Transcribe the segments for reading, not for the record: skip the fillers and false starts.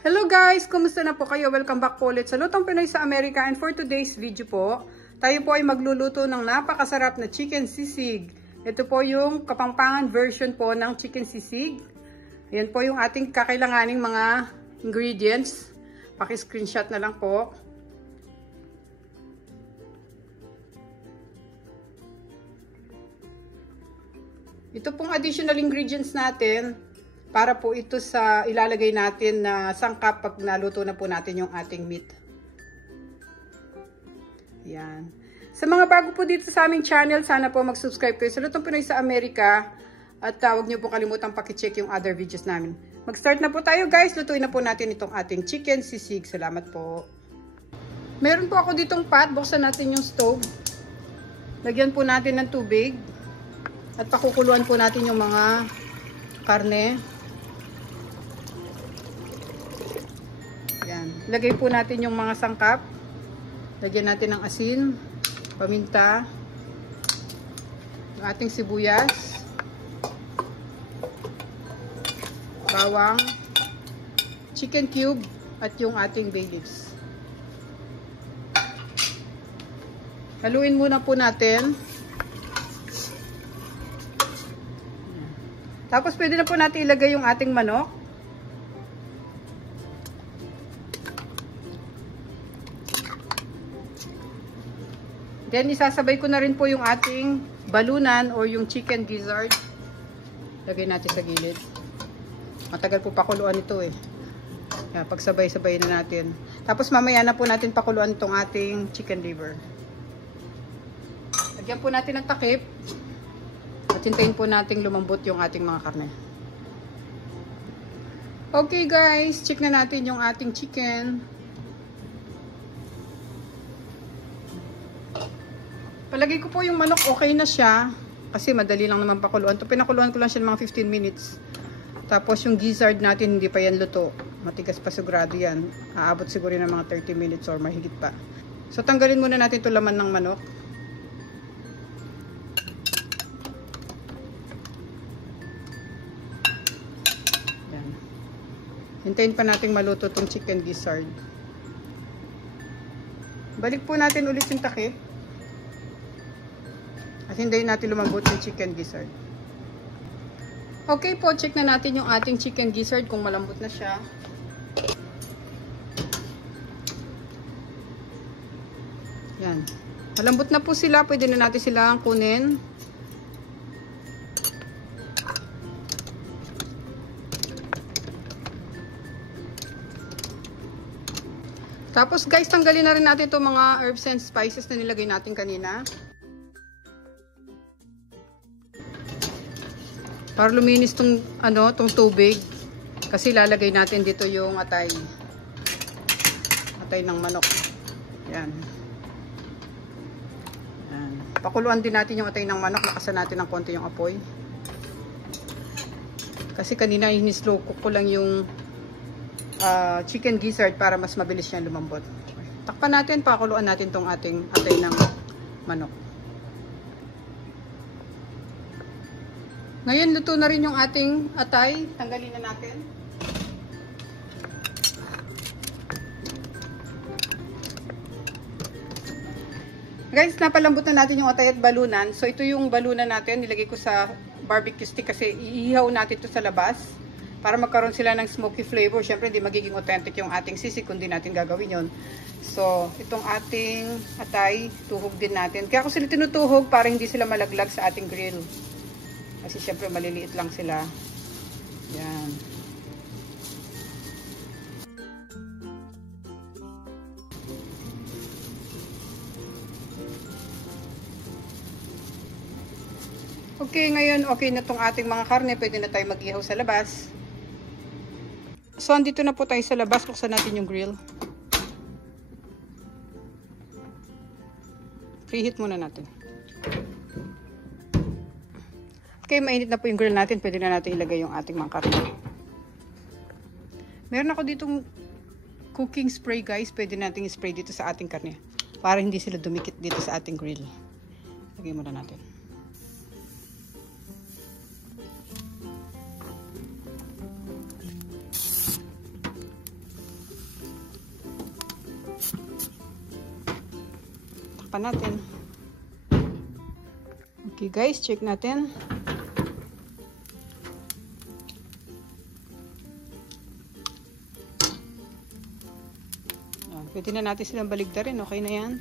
Hello guys! Kumusta na po kayo? Welcome back po ulit sa Lutong Pinoy sa Amerika. And for today's video po, tayo po ay magluluto ng napakasarap na chicken sisig. Ito po yung kapampangan version po ng chicken sisig. Ayan po yung ating kakailanganing mga ingredients. Paki-screenshot na lang po. Ito pong additional ingredients natin. Para po ito sa ilalagay natin na sangkap pag naluto na po natin yung ating meat. Yan. Sa mga bago po dito sa aming channel, sana po mag-subscribe kayo sa Lutong Pinoy sa Amerika. At huwag niyo po kalimutang pakicheck yung other videos namin. Mag-start na po tayo guys. Lutuin na po natin itong ating chicken sisig. Salamat po. Meron po ako ditong pot. Buksan natin yung stove. Lagyan po natin ng tubig. At pakukuluan po natin yung mga karne. Yan. Lagay po natin yung mga sangkap. Lagyan natin ng asin, paminta, yung ating sibuyas, bawang, chicken cube, at yung ating bay leaves. Haluin muna po natin. Tapos pwede na po natin ilagay yung ating manok. Then, isasabay ko na rin po yung ating balunan or yung chicken gizzard. Lagay natin sa gilid. Matagal po pakuluan ito eh. Yan, pagsabay-sabay na natin. Tapos mamaya na po natin pakuluan itong ating chicken liver. Lagyan po natin ng takip. At hintayin po natin lumambot yung ating mga karne. Okay guys, check na natin yung ating chicken. Palagay ko po yung manok okay na siya. Kasi madali lang naman pakuluan. Ito pinakuluan ko lang siya ng mga 15 minutes. Tapos yung gizzard natin hindi pa yan luto. Matigas pa sigurado yan. Aabot siguro ng mga 30 minutes or mahigit pa. So tanggalin muna natin ito laman ng manok. Yan. Hintayin pa natin maluto itong chicken gizzard. Balik po natin ulit yung takip. At hintayin natin lumambot yung chicken gizzard. Okay po, check na natin yung ating chicken gizzard kung malambot na siya. Yan. Malambot na po sila. Pwede na natin silang kunin. Tapos guys, tanggalin na rin natin itong mga herbs and spices na nilagay natin kanina. Para luminis tong tubig. Kasi lalagay natin dito yung atay. Atay ng manok. Yan. Yan. Pakuluan din natin yung atay ng manok. Lakasan natin ng konti yung apoy. Kasi kanina in-slow cook ko lang yung chicken gizzard para mas mabilis niya lumambot. Takpan natin, pakuluan natin tong ating atay ng manok. Ngayon, luto na rin yung ating atay. Tanggalin na natin. Guys, napalambot na natin yung atay at balunan. So, ito yung balunan natin. Nilagay ko sa barbecue stick kasi iihaw natin ito sa labas. Para magkaroon sila ng smoky flavor. Siyempre, hindi magiging authentic yung ating sisig kung di natin gagawin yon. So, itong ating atay, tuhog din natin. Kaya ako sila tinutuhog para hindi sila malaglag sa ating grill. Kasi syempre maliliit lang sila. Yan. Okay, ngayon okay na tong ating mga karne. Pwede na tayo mag-ihaw sa labas. So, andito na po tayo sa labas. Buksan natin yung grill. Preheat muna natin. Okay, mainit na po yung grill natin. Pwede na natin ilagay yung ating mga karne. Meron ako ditong cooking spray guys. Pwede natin i-spray dito sa ating karne. Para hindi sila dumikit dito sa ating grill. Lagay muna natin. Takpan natin. Okay guys, check natin. Pwede na natin silang baligtarin. Okay na yan.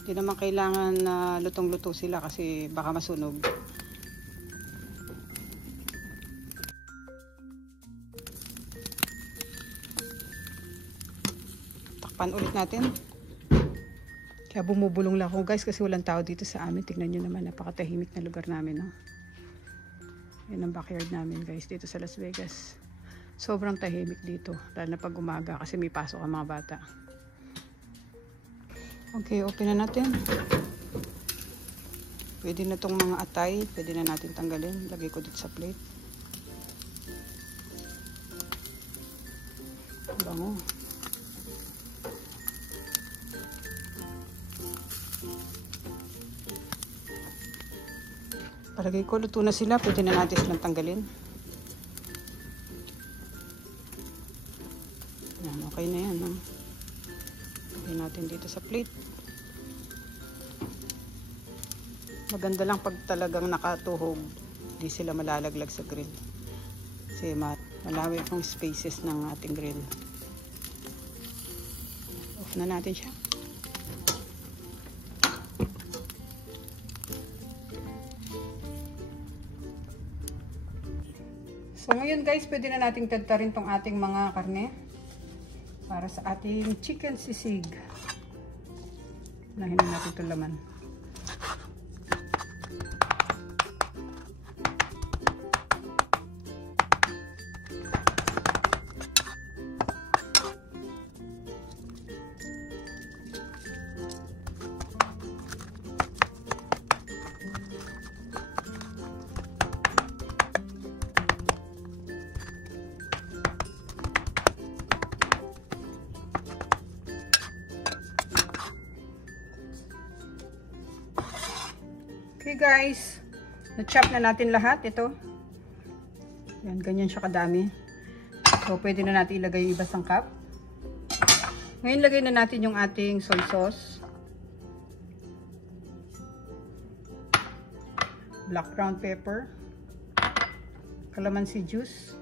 Hindi naman kailangan na lutong-luto sila kasi baka masunog. Takpan ulit natin. Kaya bumubulong lang ako guys kasi walang tao dito sa amin. Tignan nyo naman, napakatahimik na lugar namin. No? Yan ang backyard namin guys dito sa Las Vegas. Sobrang tahimik dito. Lalo na pag umaga kasi may pasok ang mga bata. Okay, open na natin. Pwede na tong mga atay. Pwede na natin tanggalin. Lagay ko dito sa plate. Bango. Palagay ko luto na sila. Pwede na natin silang tanggalin. Yan, okay na yan. No? Lagay natin dito sa plate. Maganda lang pag talagang nakatuhog. Hindi sila malalaglag sa grill. Kasi malawak ang spaces ng ating grill. Off na natin siya. So ngayon guys, pwede na nating tadtarin tong ating mga karne para sa ating chicken sisig. Unahin na natin itong laman. Okay guys, na-chop na natin lahat ito. Yan, ganyan siya kadami. So, pwede na natin ilagay yung iba sangkap. Ngayon, lagay na natin yung ating soy sauce. Black ground pepper. Calamansi juice.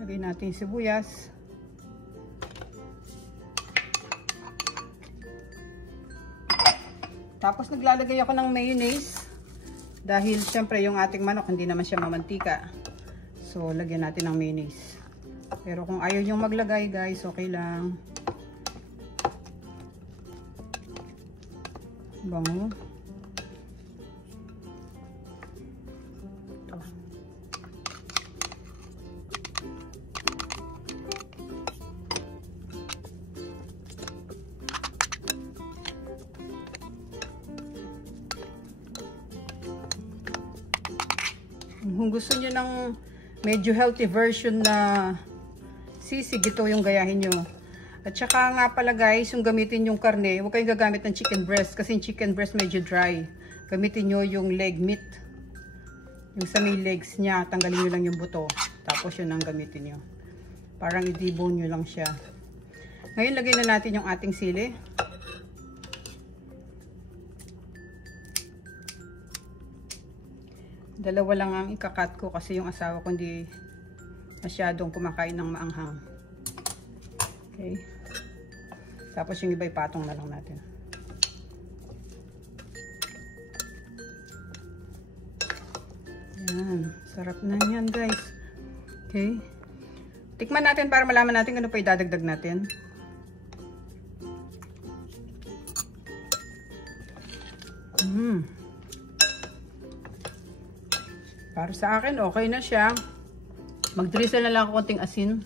Lagay natin sibuyas. Tapos naglalagay ako ng mayonnaise dahil syempre yung ating manok hindi naman siya mamantika. So lagyan natin ng mayonnaise. Pero kung ayaw nyo maglagay guys, okay lang. Bango. Ito. Kung gusto nyo ng medyo healthy version na sisig, ito yung gayahin nyo. At saka nga pala guys, yung gamitin yung karne, huwag kayong gagamit ng chicken breast kasi yung chicken breast medyo dry. Gamitin nyo yung leg meat. Yung sa may legs niya, tanggalin nyo lang yung buto. Tapos yun ang gamitin nyo. Parang i-debone nyo lang siya. Ngayon lagay na natin yung ating sili. Dalawa lang ang ikakat ko kasi yung asawa ko hindi masyadong kumakain ng maanghang. Okay. Tapos yung iba ipatong na lang natin. Yan. Sarap na yan guys. Okay. Tikman natin para malaman natin ano pa idadagdag natin. Para sa akin, okay na siya. Mag-drizzle na lang ako konting asin.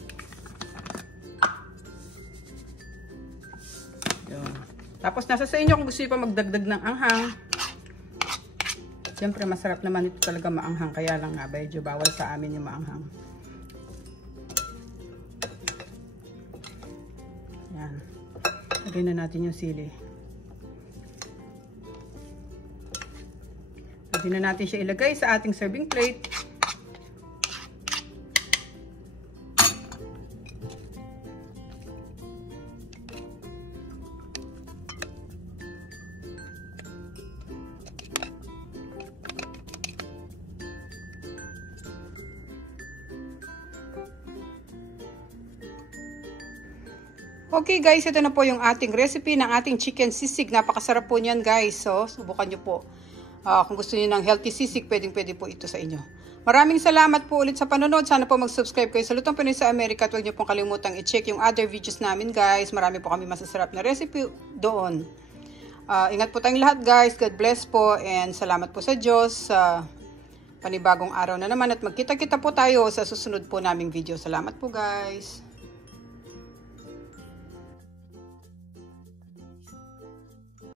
Yun. Tapos nasa sa inyo kung gusto nyo pa magdagdag ng anghang. Siyempre masarap naman ito talaga maanghang. Kaya lang nga, medyo bawal sa amin yung maanghang. Yan. Lagyan na natin yung sili. Pwede na natin siya ilagay sa ating serving plate. Okay guys, ito na po yung ating recipe ng ating chicken sisig. Napakasarap po niyan guys. So, subukan nyo po. Kung gusto niyo ng healthy sisig, pwedeng-pwede po ito sa inyo. Maraming salamat po ulit sa panonood. Sana po mag-subscribe kayo sa Lutong Pinoy sa Amerika. At huwag niyo pong kalimutang i-check yung other videos namin guys. Marami po kami masasarap na recipe doon. Ingat po tayong lahat guys. God bless po. And salamat po sa Diyos. Panibagong araw na naman. At magkita-kita po tayo sa susunod po naming video. Salamat po guys.